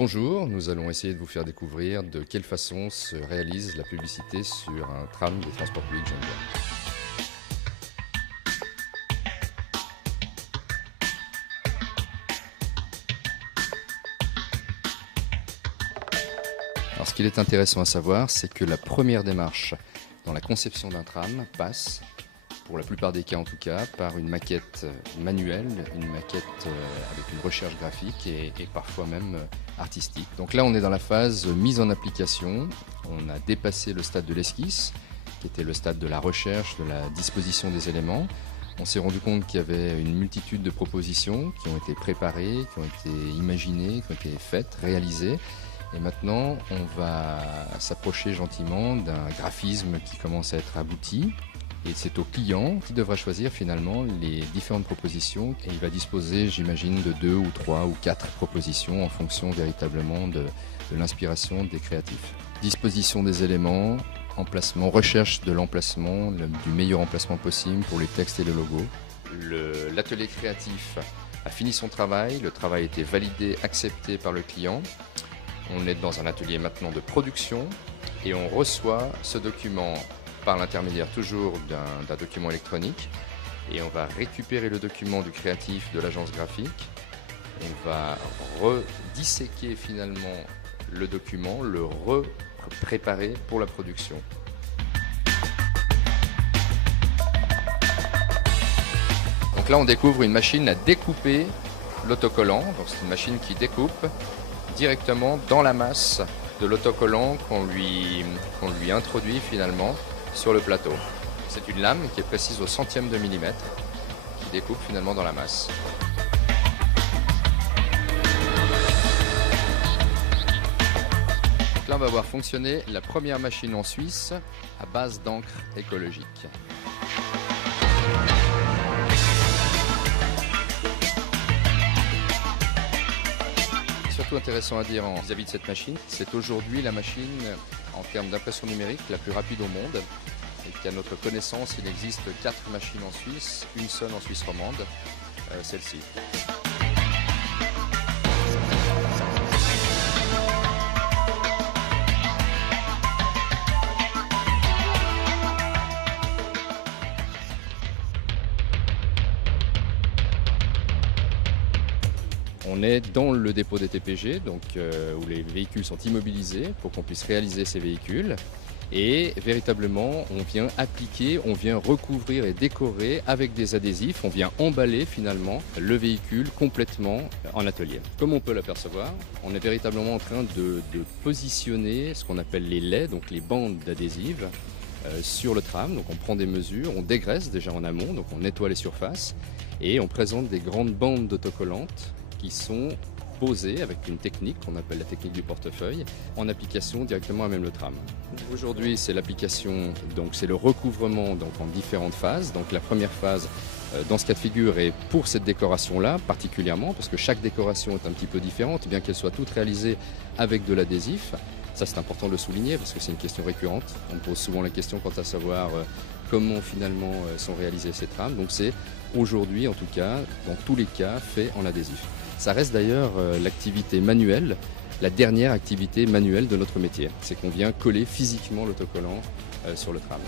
Bonjour, nous allons essayer de vous faire découvrir de quelle façon se réalise la publicité sur un tram des transports publics genevois. Alors, ce qu'il est intéressant à savoir, c'est que la première démarche dans la conception d'un tram passe, pour la plupart des cas en tout cas, par une maquette manuelle, une maquette avec une recherche graphique et parfois même artistique. Donc là, on est dans la phase mise en application. On a dépassé le stade de l'esquisse, qui était le stade de la recherche, de la disposition des éléments. On s'est rendu compte qu'il y avait une multitude de propositions qui ont été préparées, qui ont été imaginées, qui ont été faites, réalisées. Et maintenant, on va s'approcher gentiment d'un graphisme qui commence à être abouti. Et c'est au client qui devra choisir finalement les différentes propositions. Et il va disposer, j'imagine, de 2 ou 3 ou 4 propositions en fonction véritablement de l'inspiration des créatifs. Disposition des éléments, emplacement, recherche de l'emplacement, du meilleur emplacement possible pour les textes et le logo. L'atelier créatif a fini son travail, le travail a été validé, accepté par le client. On est dans un atelier maintenant de production et on reçoit ce document par l'intermédiaire toujours d'un document électronique et on va récupérer le document du créatif de l'agence graphique. On va redisséquer finalement le document, le repréparer pour la production. Donc là on découvre une machine à découper l'autocollant. Donc c'est une machine qui découpe directement dans la masse de l'autocollant qu'on lui introduit finalement sur le plateau. C'est une lame qui est précise au centième de millimètre qui découpe finalement dans la masse. Donc là on va voir fonctionner la première machine en Suisse à base d'encre écologique. Surtout intéressant à dire vis-à-vis de cette machine, c'est aujourd'hui la machine en termes d'impression numérique la plus rapide au monde et qu'à notre connaissance il existe 4 machines en Suisse, une seule en Suisse romande, celle-ci. On est dans le dépôt des TPG, donc, où les véhicules sont immobilisés pour qu'on puisse réaliser ces véhicules. Et véritablement, on vient appliquer, on vient recouvrir et décorer avec des adhésifs, on vient emballer finalement le véhicule complètement en atelier. Comme on peut l'apercevoir, on est véritablement en train de positionner ce qu'on appelle les lais, donc les bandes d'adhésifs, sur le tram. Donc on prend des mesures, on dégraisse déjà en amont, donc on nettoie les surfaces et on présente des grandes bandes d'autocollantes qui sont posées avec une technique qu'on appelle la technique du portefeuille en application directement à même le tram. Aujourd'hui, c'est l'application, donc c'est le recouvrement donc en différentes phases. Donc la première phase dans ce cas de figure est pour cette décoration-là particulièrement parce que chaque décoration est un petit peu différente, bien qu'elle soit toute réalisée avec de l'adhésif. Ça, c'est important de le souligner parce que c'est une question récurrente. On me pose souvent la question quant à savoir comment finalement sont réalisés ces trams. Donc c'est aujourd'hui, en tout cas, dans tous les cas, fait en adhésif. Ça reste d'ailleurs l'activité manuelle, la dernière activité manuelle de notre métier. C'est qu'on vient coller physiquement l'autocollant sur le tram.